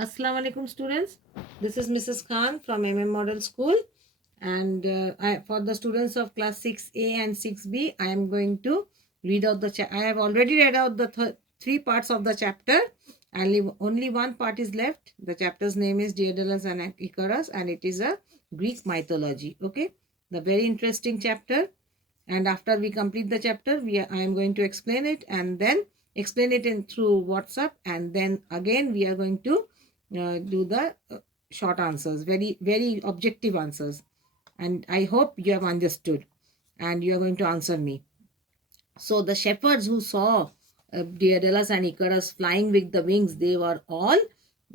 Assalamu alaikum students. This is Mrs. Khan from Model School, and for the students of class 6A and 6B, I am going to read out the I have already read out the three parts of the chapter. Only one part is left. The chapter's name is Daedulus and Icarus, and it is a Greek mythology. Okay, the very interesting chapter. And after we complete the chapter, I am going to explain it, and then explain it in through WhatsApp, and then again we are going to do the short answers, very objective answers. And I hope you have understood and you are going to answer me. So the shepherds who saw Daedalus and Icarus flying with the wings, they were all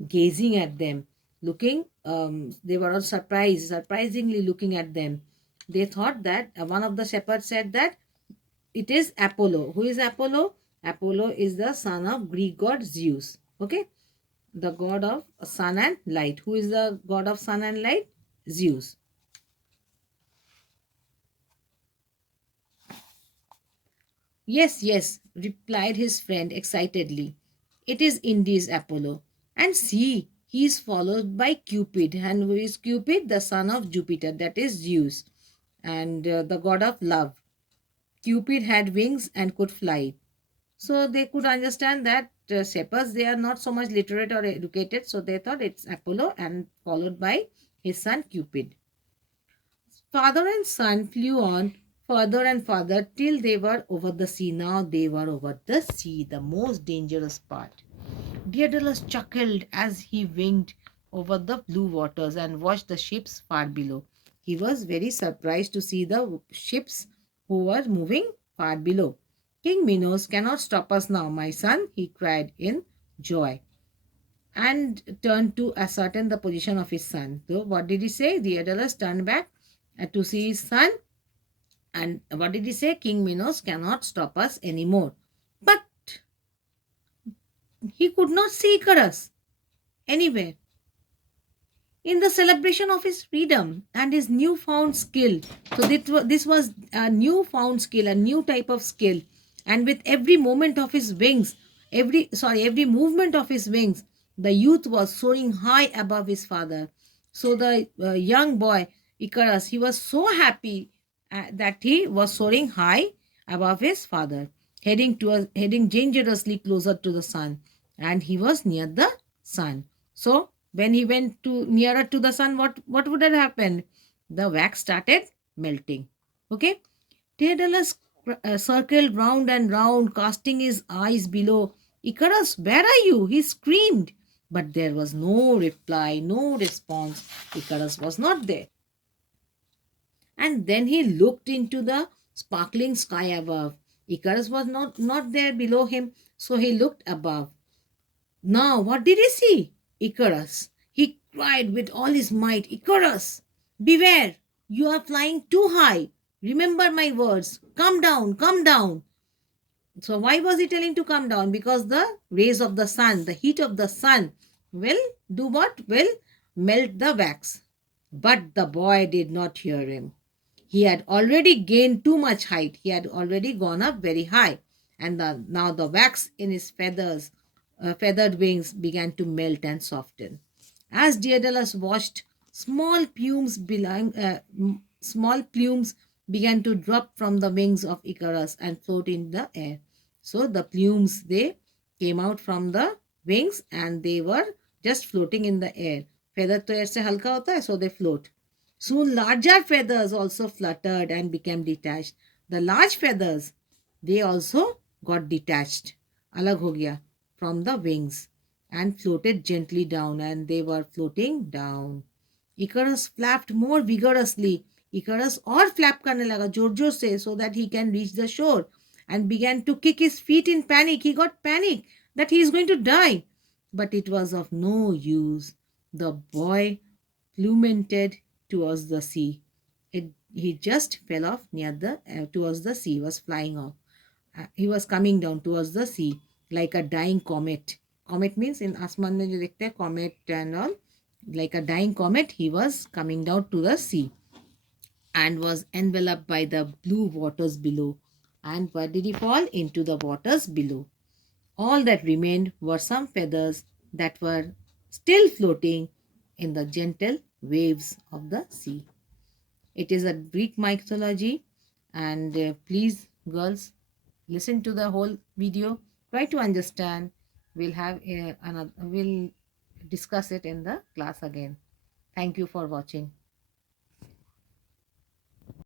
gazing at them, looking. They were all surprisingly looking at them. They thought that one of the shepherds said that it is Apollo. Who is Apollo? Apollo is the son of Greek god Zeus. Okay, the god of sun and light. Who is the god of sun and light? Zeus. Yes, yes, replied his friend excitedly. It is indeed Apollo. And see, he is followed by Cupid. And who is Cupid? The son of Jupiter, that is Zeus, and the god of love. Cupid had wings and could fly. So they could understand that shepherds, they are not so much literate or educated. So they thought it's Apollo and followed by his son Cupid. Father and son flew on further and further till they were over the sea. Now they were over the sea, the most dangerous part. Daedalus chuckled as he winged over the blue waters and watched the ships far below. He was very surprised to see the ships who were moving far below. King Minos cannot stop us now, my son, he cried in joy, and turned to ascertain the position of his son. So what did he say? Daedalus turned back to see his son. And what did he say? King Minos cannot stop us anymore. But he could not see Icarus anywhere. In the celebration of his freedom and his newfound skill. So this was a newfound skill, a new type of skill. And with every moment of his wings, every movement of his wings, the youth was soaring high above his father. So the young boy, Icarus, he was so happy that he was soaring high above his father, heading dangerously closer to the sun. And he was near the sun. So when he went to nearer to the sun, what would have happened? The wax started melting. Okay. Daedalus circled round and round, casting his eyes below. Icarus, where are you? He screamed. But there was no reply, no response. Icarus was not there. And then he looked into the sparkling sky above. Icarus was not there below him, so he looked above. Now, what did he see? Icarus. He cried with all his might, Icarus, beware! You are flying too high. Remember my words. Come down, come down. So why was he telling to come down? Because the rays of the sun, the heat of the sun will do what? Will melt the wax. But the boy did not hear him. He had already gained too much height. He had already gone up very high. And now the wax in his feathered wings began to melt and soften. As Daedalus watched, small plumes began to drop from the wings of Icarus and float in the air. So the plumes, they came out from the wings and they were just floating in the air. Feather to air se halka hota hai, so they float. Soon larger feathers also fluttered and became detached. The large feathers, they also got detached. Alag ho gaya from the wings and floated gently down, and they were floating down. Icarus flapped more vigorously. Icarus और flap करने लगा जोर जोर से, so that he can reach the shore, and began to kick his feet in panic. He got panic that he is going to die. But it was of no use. The boy plummeted towards the sea. He just fell off near towards the sea, was flying off. He was coming down towards the sea like a dying comet. Comet means in Asman mein jo dikhte hai, comet and all. Like a dying comet, he was coming down to the sea and was enveloped by the blue waters below. And where did he fall? Into the waters below. All that remained were some feathers that were still floating in the gentle waves of the sea. It is a Greek mythology, and please, girls, listen to the whole video. Try to understand. We'll discuss it in the class again. Thank you for watching.